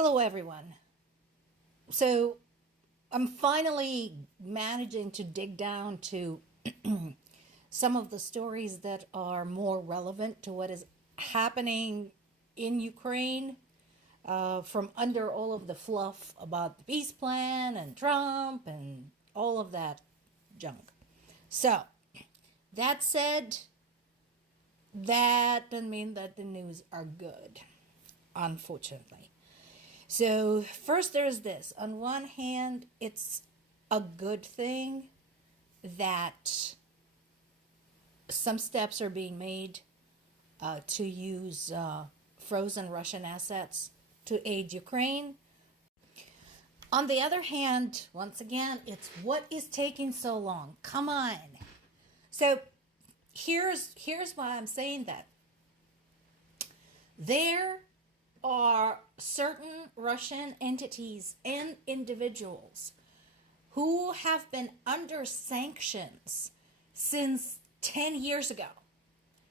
Hello, everyone. So, I'm finally managing to dig down to some of the stories that are more relevant to what is happening in Ukraine from under all of the fluff about the peace plan and Trump and all of that junk. So, that said, that doesn't mean that the news are good, unfortunately. So, first, there's this. On one hand, it's a good thing that some steps are being made to use frozen Russian assets to aid Ukraine. On the other hand, once again, it's what is taking so long? Come on. So, here's why I'm saying that. There are certain Russian entities and individuals who have been under sanctions since 10 years ago,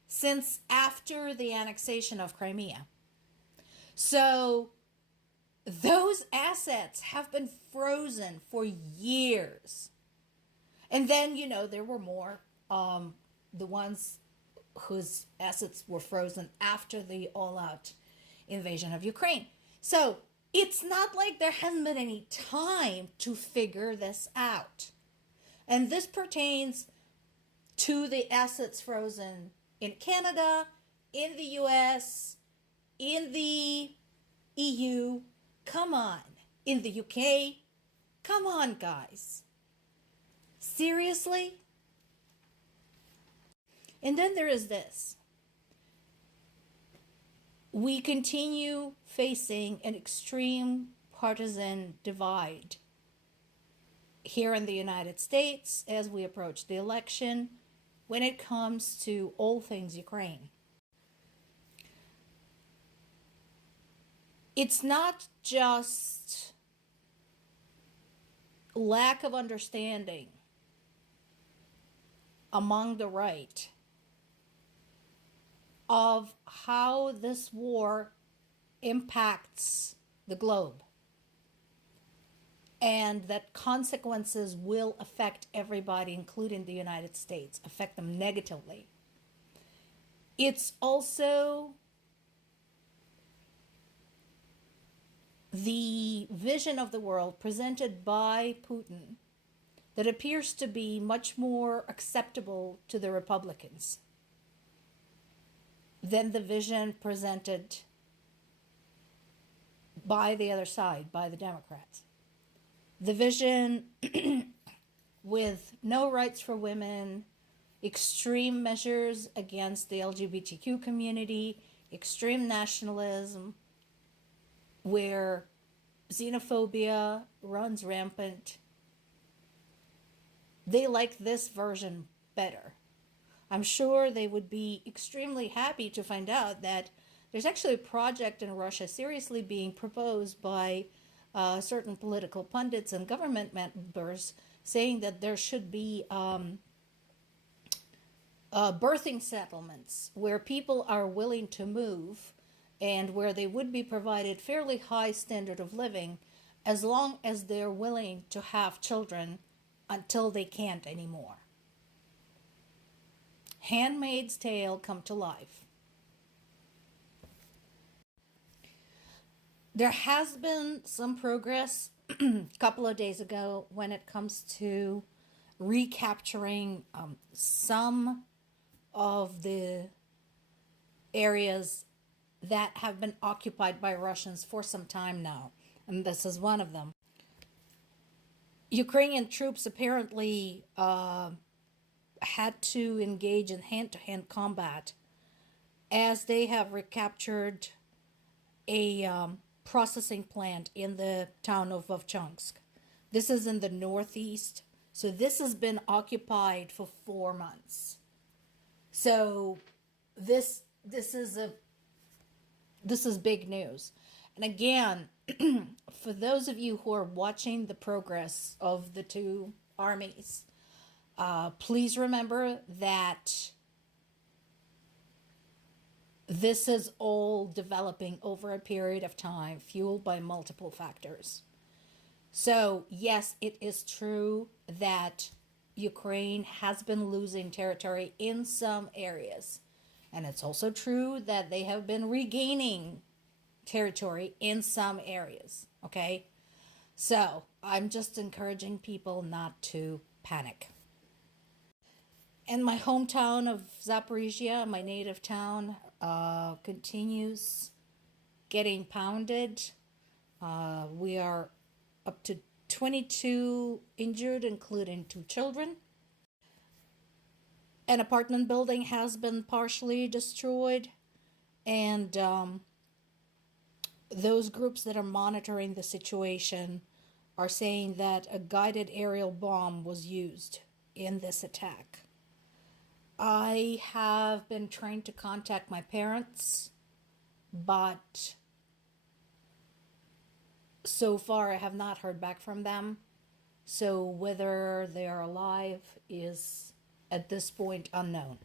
since after the annexation of Crimea. So those assets have been frozen for years. And then, there were more, the ones whose assets were frozen after the all-out invasion of Ukraine. So it's not like there hasn't been any time to figure this out. And this pertains to the assets frozen in Canada, in the US, in the EU. Come on. In the UK. Come on, guys. Seriously? And then there is this. We continue facing an extreme partisan divide here in the United States as we approach the election when it comes to all things Ukraine. It's not just lack of understanding among the right of how this war impacts the globe and that consequences will affect everybody, including the United States, affect them negatively. It's also the vision of the world presented by Putin that appears to be much more acceptable to the Republicans than the vision presented by the other side, by the Democrats. The vision with no rights for women, extreme measures against the LGBTQ community, extreme nationalism, where xenophobia runs rampant. They like this version better. I'm sure they would be extremely happy to find out that there's actually a project in Russia seriously being proposed by certain political pundits and government members saying that there should be birthing settlements where people are willing to move and where they would be provided fairly high standard of living as long as they're willing to have children until they can't anymore. Handmaid's Tale come to life. There has been some progress a couple of days ago when it comes to recapturing some of the areas that have been occupied by Russians for some time now, and this is one of them. Ukrainian troops apparently had to engage in hand-to-hand combat as they have recaptured a processing plant in the town of Vovchansk. This is in the northeast, so this has been occupied for 4 months. So this is big news. And again, for those of you who are watching the progress of the two armies, please remember that This is all developing over a period of time, fueled by multiple factors. So, yes, it is true that Ukraine has been losing territory in some areas. And it's also true that they have been regaining territory in some areas. Okay? So, I'm just encouraging people not to panic. And my hometown of Zaporizhzhya, my native town, continues getting pounded. We are up to 22 injured, including 2 children. An apartment building has been partially destroyed, and those groups that are monitoring the situation are saying that a guided aerial bomb was used in this attack. I have been trying to contact my parents, but so far I have not heard back from them. So whether they are alive is at this point unknown.